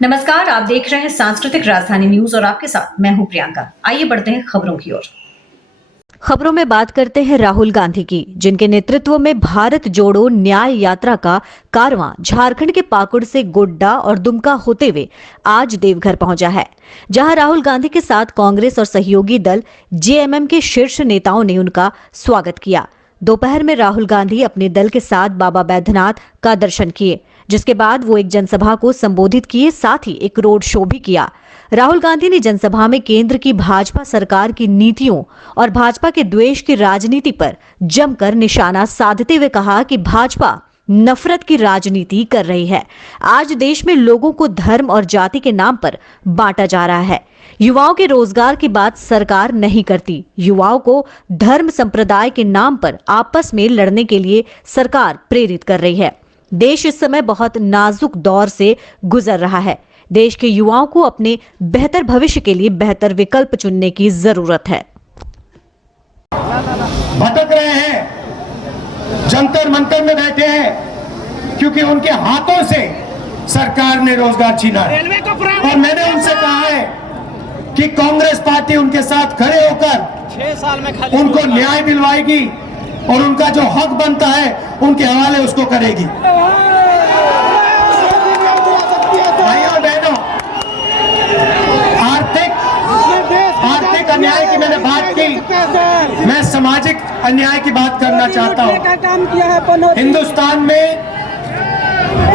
नमस्कार, आप देख रहे हैं सांस्कृतिक राजधानी न्यूज और आपके साथ मैं हूं प्रियंका। आइए बढ़ते हैं खबरों की ओर। खबरों में बात करते हैं राहुल गांधी की, जिनके नेतृत्व में भारत जोड़ो न्याय यात्रा का कारवां झारखंड के पाकुड़ से गोड्डा और दुमका होते हुए आज देवघर पहुंचा है, जहां राहुल गांधी के साथ कांग्रेस और सहयोगी दल जेएमएम के शीर्ष नेताओं ने उनका स्वागत किया। दोपहर में राहुल गांधी अपने दल के साथ बाबा बैद्यनाथ का दर्शन किए, जिसके बाद वो एक जनसभा को संबोधित किए, साथ ही एक रोड शो भी किया। राहुल गांधी ने जनसभा में केंद्र की भाजपा सरकार की नीतियों और भाजपा के द्वेष की राजनीति पर जमकर निशाना साधते हुए कहा कि भाजपा नफरत की राजनीति कर रही है। आज देश में लोगों को धर्म और जाति के नाम पर बांटा जा रहा है। युवाओं के रोजगार की बात सरकार नहीं करती। युवाओं को धर्म संप्रदाय के नाम पर आपस में लड़ने के लिए सरकार प्रेरित कर रही है। देश इस समय बहुत नाजुक दौर से गुजर रहा है। देश के युवाओं को अपने बेहतर भविष्य के लिए बेहतर विकल्प चुनने की जरूरत है। भटक रहे हैं, जंतर मंतर में बैठे हैं, क्योंकि उनके हाथों से सरकार ने रोजगार छीना है। और मैंने उनसे कहा है कि कांग्रेस पार्टी उनके साथ खड़े होकर 6 साल में उनको न्याय दिलवाएगी और उनका जो हक बनता है उनके हवाले उसको करेगी। भाइयों और बहनों, आर्थिक अन्याय की मैंने बात की, मैं सामाजिक अन्याय की बात करना चाहता हूँ। हिंदुस्तान में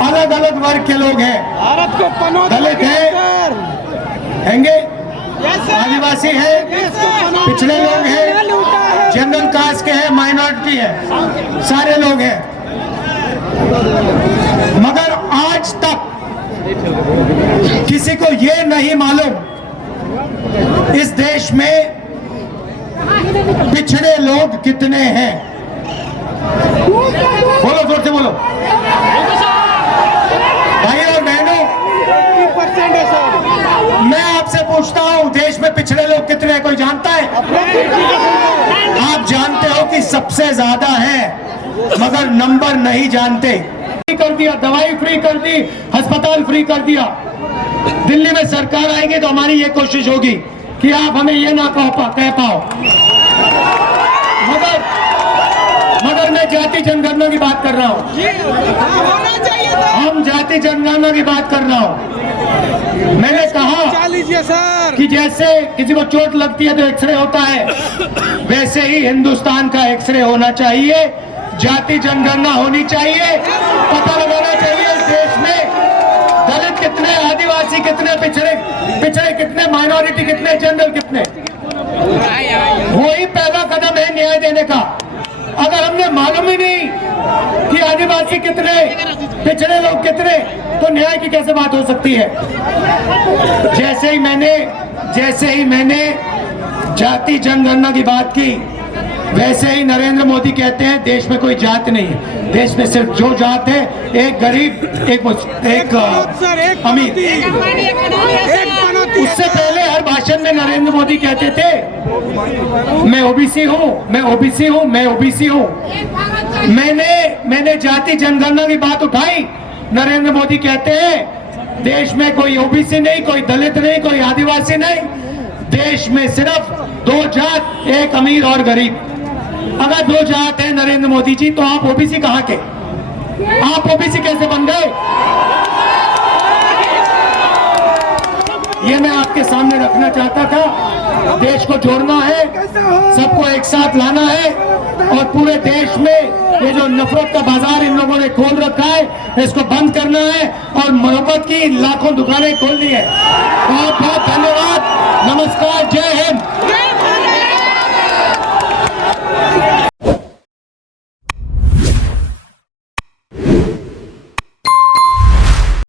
अलग अलग वर्ग के लोग हैं, दलित हैं, आदिवासी हैं, पिछड़े लोग हैं, जनरल कास्ट के हैं, माइनॉरिटी है, सारे लोग हैं। मगर आज तक किसी को ये नहीं मालूम इस देश में पिछड़े लोग कितने हैं। बोलो, जोर से बोलो। भाइयों और बहनों, मैं आपसे पूछता हूं, देश में पिछड़े लोग कितने हैं? कोई जानता है? आप जानते हो कि सबसे ज्यादा है, मगर नंबर नहीं जानते। फ्री कर दिया, दवाई फ्री कर दी, अस्पताल फ्री कर दिया। दिल्ली में सरकार आएगी तो हमारी ये कोशिश होगी कि आप हमें ये ना कह पाओ। मगर मैं जाति जनगणना की बात कर रहा हूँ। हम जाति जनगणना की बात कर रहा हूँ। मैंने कहा कि जैसे किसी को चोट लगती है तो एक्सरे होता है, वैसे ही हिंदुस्तान का एक्सरे होना चाहिए, जाति जनगणना होनी चाहिए, पता लगाना चाहिए इस देश में दलित कितने, आदिवासी कितने, पिछड़े कितने, माइनॉरिटी कितने, जनरल कितने। वही पहला कदम है न्याय देने का। अगर हमने मालूम ही नहीं कि आदिवासी कितने, पिछड़े लोग कितने, तो न्याय की कैसे बात हो सकती है? जैसे ही मैंने जाति जनगणना की बात की, वैसे ही नरेंद्र मोदी कहते हैं देश में कोई जात नहीं है, देश में सिर्फ जो जात है, एक गरीब, एक अमीर। उससे पहले हर भाषण में नरेंद्र मोदी कहते थे मैं ओबीसी हूँ, मैं ओबीसी हूँ, मैं ओबीसी हूँ। मैंने जाति जनगणना की बात उठाई, नरेंद्र मोदी कहते हैं देश में कोई ओबीसी नहीं, कोई दलित नहीं, कोई आदिवासी नहीं, देश में सिर्फ 2 जात, एक अमीर और गरीब। अगर 2 जात है नरेंद्र मोदी जी, तो आप ओबीसी कहाँ के? आप ओबीसी कैसे बन गए? ये मैं आपके सामने रखना चाहता था। देश को जोड़ना है, सबको एक साथ लाना है, और पूरे देश में ये जो नफरत का बाजार इन लोगों ने खोल रखा है, इसको बंद करना है और मोहब्बत की लाखों दुकानें खोलनी है। बहुत बहुत धन्यवाद। नमस्कार, जय हिंद।